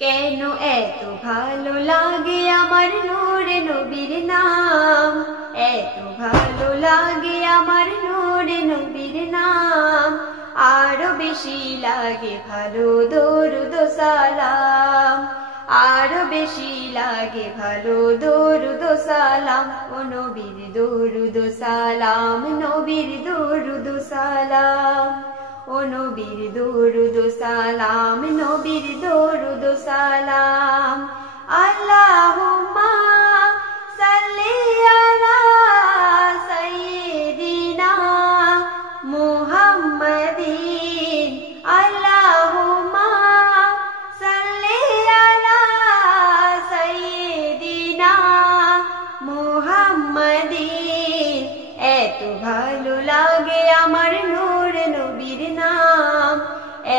কেন এত ভালো লাগে আমার নূরে নবীর নাম, এত ভালো লাগে আমার নূরে নবীর নাম। আরো বেশি লাগে ভালো দরুদ ও সালাম, আরো বেশি লাগে ভালো দরুদ ও সালাম। ও নবীর দরুদ ও সালাম, নবীর দরুদ ও সালাম। ও নবীর দরুদ ও সালাম, নবীর দরুদ ও সালাম। আল্লাহুম্মা সাল্লি আলা সাইয়্যিদিনা মুহাম্মাদিন। আল্লাহুম্মা সাল্লি আলা সাইয়্যিদিনা মুহাম্মাদিন। এত ভালো লাগে আমার নূরে নবীর নাম,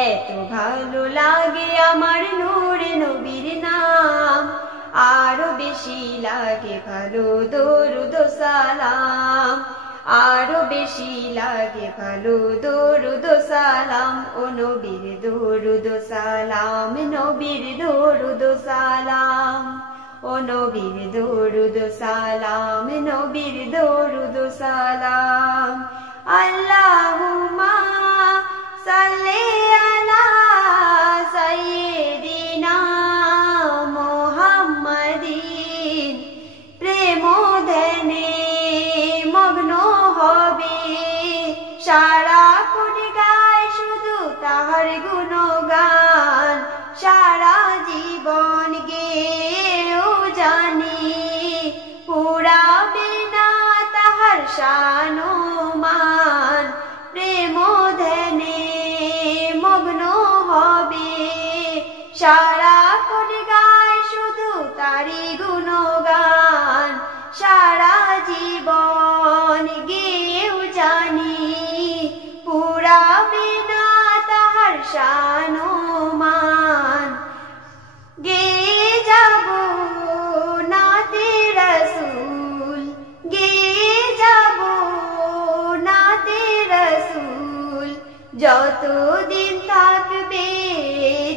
এত ভালো লাগে আমার নূরে নবীর নাম। আরো বেশি লাগে ভালো দরুদ ও সালাম, আরো বেশি লাগে ভালো দরুদ ও সালাম। ও নবীর দরুদ ও সালাম, নবীর দরুদ ও সালাম। ও নবীর দরুদ ও সালাম, নবীর দরুদ ও সালাম। আল্লাহুম্মা সাল্লি আলা সাইয়্যিদিনা মুহাম্মাদিন। প্রেম ধ্যানে মগ্ন হবে, সারাক্ষণ গায় শুধু তাহার গুণগান। সারা জীবন গেয়েও জানি, পুরাবে না তাহার শান ও মান। প্রেম ধ্যানে মগ্ন হবে, সারাক্ষণ গায় শুধু তারি গুণগান। সারা জীবন গেয়েও জানি, পুরাবে না তাহার শান ও মান। গেয়ে যাব নাতে রাসূল, গেয়ে যাব নাতে রাসূল। যতদিন থাকবে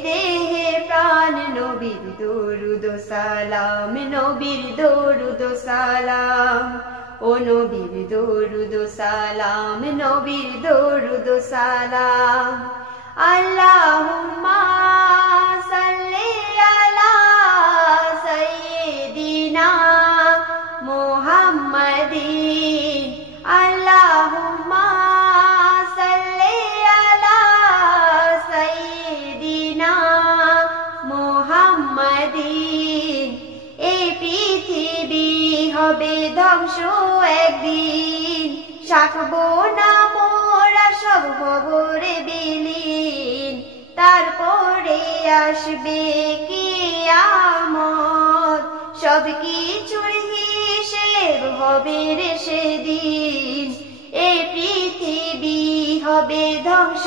দেহে প্রাণ, নবীর দরুদ ও সালাম, নবীর দরুদ ও সালাম। ও নবীর দরুদ ও সালাম, নবীর দরুদ ও সালাম। আল্লাহুম্মা সাল্লি আলা সাইয়্যিদিনা মুহাম্মাদিন। আল্লাহুম্মা সাল্লি আলা সাইয়্যিদিনা মুহাম্মাদিন। এই পৃথিবী হবে ধ্বংস একদিন, সাকবো না মোরা সব খবরে বিলীন। তারপরে আসবে কিয়ামত, সব কিছুর হিসেব হবে রে সেদিন। এই পৃথিবী হবে ধ্বংস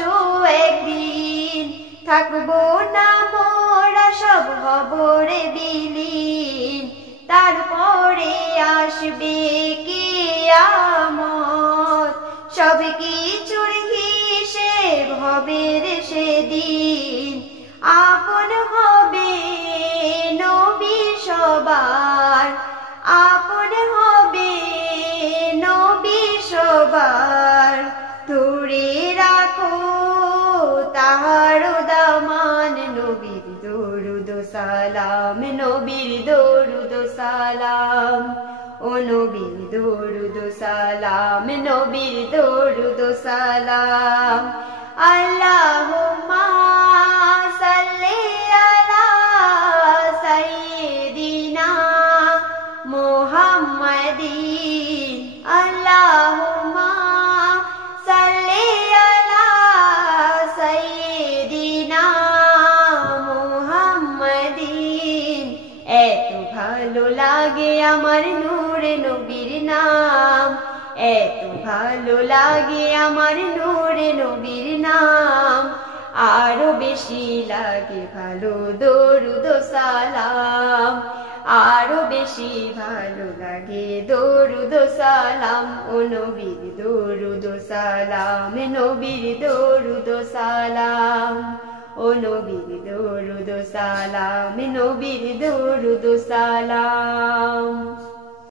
একদিন, থাকবো না মোরা সব খবরে বিলীন। তারপরে আসবে কিয়ামত, সব কিছুর হিসেব হবে রে সেদিন। আপন হবে নবী সবার, আপন হবে নবী সবার। ধরে রাখো তাহার দামান, নবীর দরুদ ও সালাম, নবীর দরুদ ও সালাম। ও নবীর দরুদ ও সালাম, নবীর দরুদ ও সালাম। আল্লাহুম্মা সাল্লি আলা সাইয়্যিদিনা মুহাম্মাদিন। আল্লাহুম্মা সাল্লি আলা সাইয়্যিদিনা মুহাম্মাদিন। এত ভালো লাগে আমার নূরে নবীর নাম, এত ভালো লাগে আমার নূরে নবীর নাম। আরো বেশি লাগে ভালো দরুদ ও সালাম, আরো বেশি ভালো লাগে দরুদ ও সালাম। ও নবীর দরুদ ও সালাম, নবীর দরুদ ও সালাম। ও ও নবীর দরুদ সালাম, নবীর দরুদ সালাম।